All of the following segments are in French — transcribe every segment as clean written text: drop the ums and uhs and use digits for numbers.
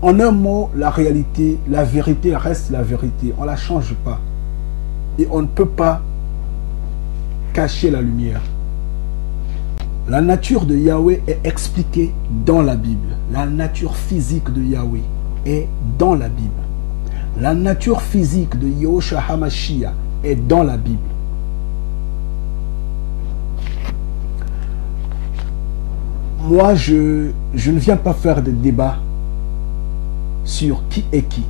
En un mot, la réalité, la vérité reste la vérité. On ne la change pas. Et on ne peut pas cacher la lumière. La nature de Yahweh est expliquée dans la Bible. La nature physique de Yahweh est dans la Bible. La nature physique de Yahushua HaMashiach est dans la Bible. Moi, je ne viens pas faire de débat sur qui est qui.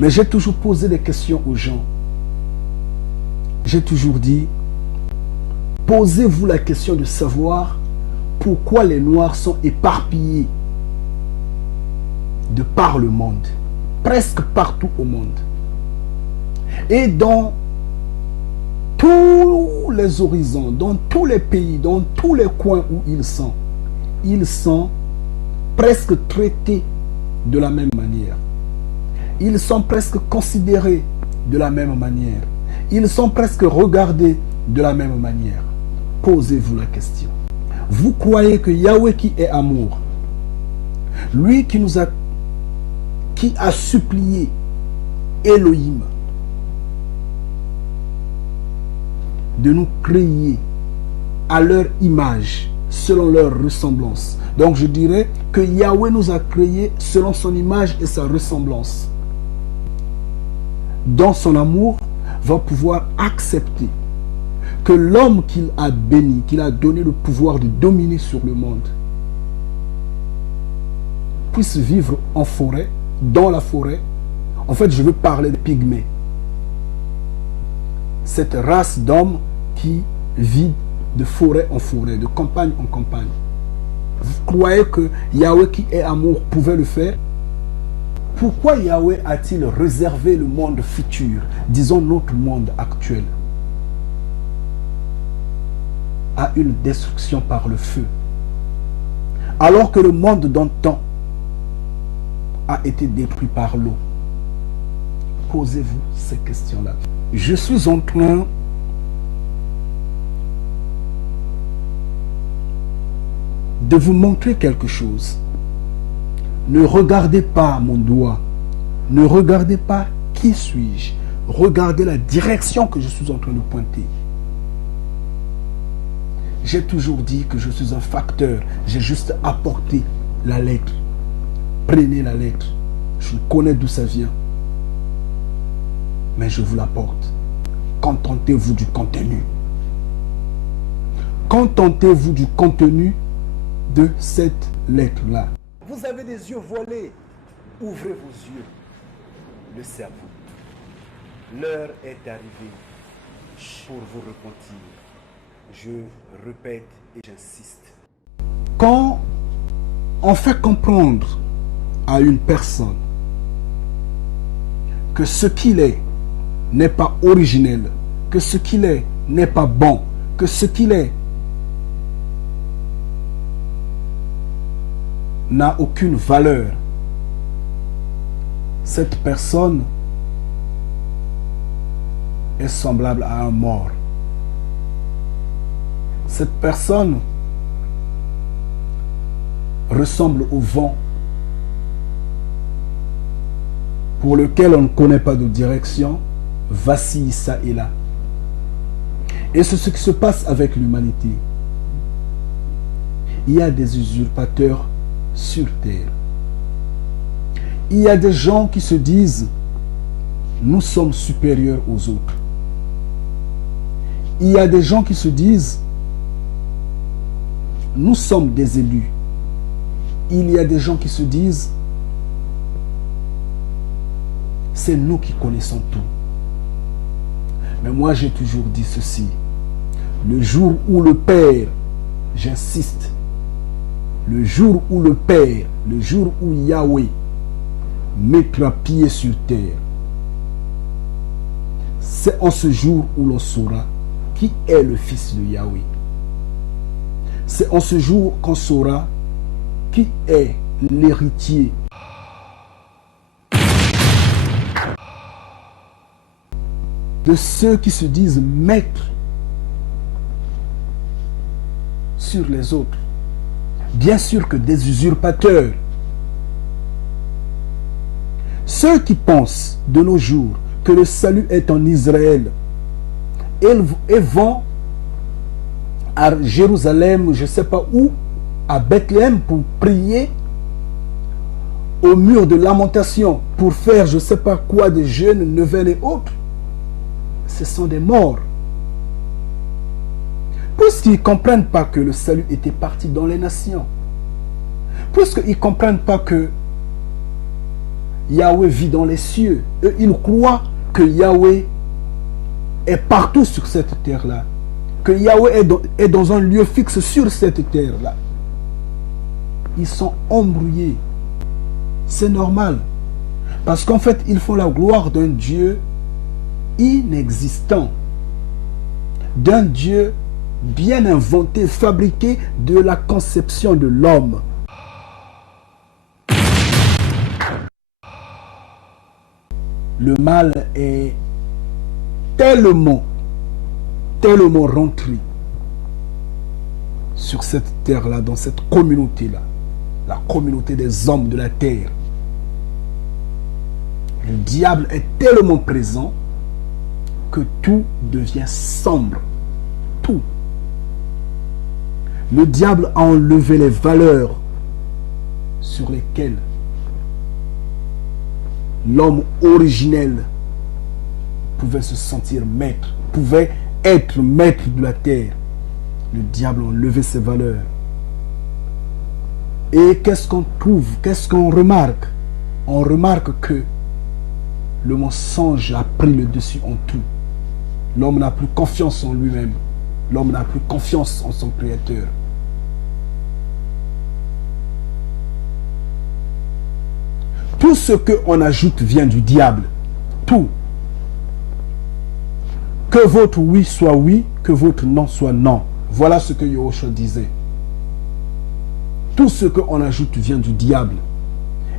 Mais j'ai toujours posé des questions aux gens. J'ai toujours dit, posez-vous la question de savoir pourquoi les Noirs sont éparpillés de par le monde, presque partout au monde. Et dans tous les horizons, dans tous les pays, dans tous les coins où ils sont presque traités de la même manière. Ils sont presque considérés de la même manière. Ils sont presque regardés de la même manière. Posez-vous la question. Vous croyez que Yahweh qui est amour, lui qui a supplié Elohim de nous créer à leur image, selon leur ressemblance. Donc je dirais que Yahweh nous a créés selon son image et sa ressemblance. Dans son amour, va pouvoir accepter que l'homme qu'il a béni, qu'il a donné le pouvoir de dominer sur le monde, puisse vivre en forêt, dans la forêt. En fait, je veux parler des pygmées. Cette race d'hommes qui vit de forêt en forêt, de campagne en campagne. Vous croyez que Yahweh qui est amour pouvait le faire? Pourquoi Yahweh a-t-il réservé le monde futur, disons notre monde actuel, à une destruction par le feu, alors que le monde d'antan a été détruit par l'eau? Posez-vous ces questions-là. Je suis en train de vous montrer quelque chose. Ne regardez pas mon doigt. Ne regardez pas qui suis-je. Regardez la direction que je suis en train de pointer. J'ai toujours dit que je suis un facteur. J'ai juste apporté la lettre. Prenez la lettre. Je connais d'où ça vient. Mais je vous l'apporte. Contentez-vous du contenu. Contentez-vous du contenu de cette lettre-là. Vous avez des yeux voilés. Ouvrez vos yeux. Le cerveau. L'heure est arrivée pour vous repentir. Je répète et j'insiste. Quand on fait comprendre à une personne que ce qu'il est n'est pas originel, que ce qu'il est n'est pas bon, que ce qu'il est n'a aucune valeur, cette personne est semblable à un mort. Cette personne ressemble au vent pour lequel on ne connaît pas de direction, vacille ça et là. Et c'est ce qui se passe avec l'humanité. Il y a des usurpateurs sur terre. Il y a des gens qui se disent nous sommes supérieurs aux autres. Il y a des gens qui se disent nous sommes des élus. Il y a des gens qui se disent c'est nous qui connaissons tout. Mais moi j'ai toujours dit ceci. Le jour où le Père, j'insiste, le jour où le Père, le jour où Yahweh mettra pied sur terre, c'est en ce jour où l'on saura qui est le Fils de Yahweh. C'est en ce jour qu'on saura qui est l'héritier de ceux qui se disent maîtres sur les autres. Bien sûr que des usurpateurs Ceux qui pensent de nos jours que le salut est en Israël et vont à Jérusalem, je ne sais pas où, à Bethléem pour prier au mur de lamentation, pour faire je ne sais pas quoi de jeûnes, neuvaines et autres, ce sont des morts. Puisqu'ils ne comprennent pas que le salut était parti dans les nations, puisqu'ils ne comprennent pas que Yahweh vit dans les cieux, eux, ils croient que Yahweh est partout sur cette terre-là, que Yahweh est dans un lieu fixe sur cette terre-là. Ils sont embrouillés. C'est normal. Parce qu'en fait, ils font la gloire d'un Dieu inexistant. D'un Dieu bien inventé, fabriqué de la conception de l'homme. Le mal est tellement rentré sur cette terre-là, dans cette communauté-là, la communauté des hommes de la terre. Le diable est tellement présent que tout devient sombre. Tout. Le diable a enlevé les valeurs sur lesquelles l'homme originel pouvait se sentir maître, pouvait être maître de la terre. Le diable a enlevé ses valeurs. Et qu'est-ce qu'on trouve? Qu'est-ce qu'on remarque? On remarque que le mensonge a pris le dessus en tout. L'homme n'a plus confiance en lui-même. L'homme n'a plus confiance en son Créateur. Tout ce qu'on ajoute vient du diable. Tout. Que votre oui soit oui, que votre non soit non. Voilà ce que Yahushua disait. Tout ce qu'on ajoute vient du diable.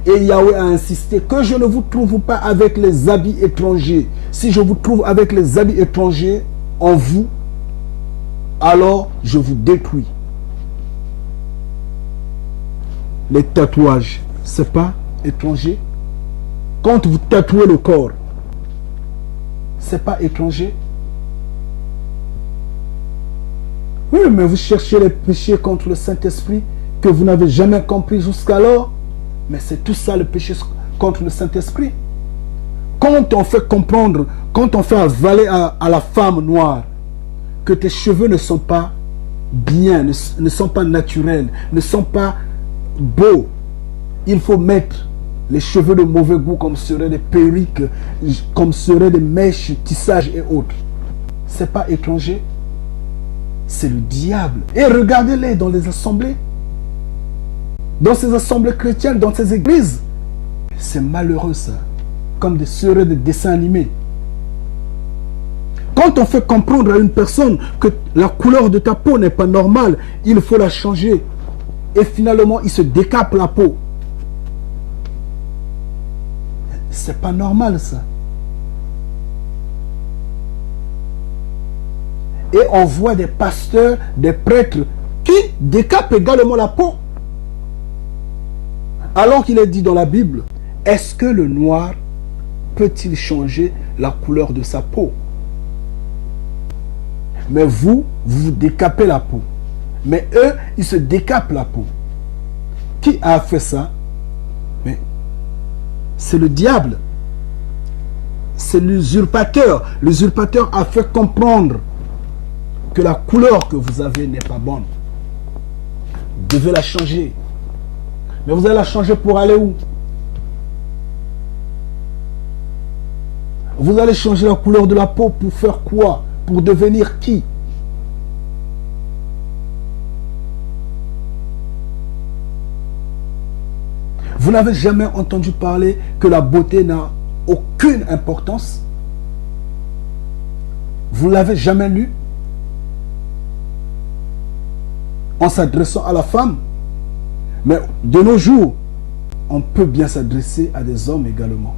Et Yahweh a insisté que je ne vous trouve pas avec les habits étrangers. Si je vous trouve avec les habits étrangers en vous, alors je vous détruis. Les tatouages, c'est pas étranger. Quand vous tatouez le corps, c'est pas étranger. Oui, mais vous cherchez les péchés contre le Saint-Esprit que vous n'avez jamais compris jusqu'alors. Mais c'est tout ça le péché contre le Saint-Esprit. Quand on fait comprendre, quand on fait avaler à la femme noire que tes cheveux ne sont pas bien, ne sont pas naturels, ne sont pas beaux, il faut mettre les cheveux de mauvais goût comme seraient des perruques, comme seraient des mèches, tissages et autres. C'est pas étranger. C'est le diable. Et regardez-les dans les assemblées. Dans ces assemblées chrétiennes, dans ces églises. C'est malheureux ça. Comme des seraient des dessins animés. Quand on fait comprendre à une personne que la couleur de ta peau n'est pas normale, il faut la changer. Et finalement, il se décape la peau. C'est pas normal ça. Et on voit des pasteurs, des prêtres qui décapent également la peau. Alors qu'il est dit dans la Bible, est-ce que le noir peut-il changer la couleur de sa peau? Mais vous décapez la peau. Mais eux, ils se décapent la peau. Qui a fait ça? Mais c'est le diable. C'est l'usurpateur. L'usurpateur a fait comprendre que la couleur que vous avez n'est pas bonne. Vous devez la changer. Mais vous allez la changer pour aller où? Vous allez changer la couleur de la peau pour faire quoi? Pour devenir qui? Vous n'avez jamais entendu parler que la beauté n'a aucune importance? Vous ne l'avez jamais lu? En s'adressant à la femme? Mais de nos jours, on peut bien s'adresser à des hommes également.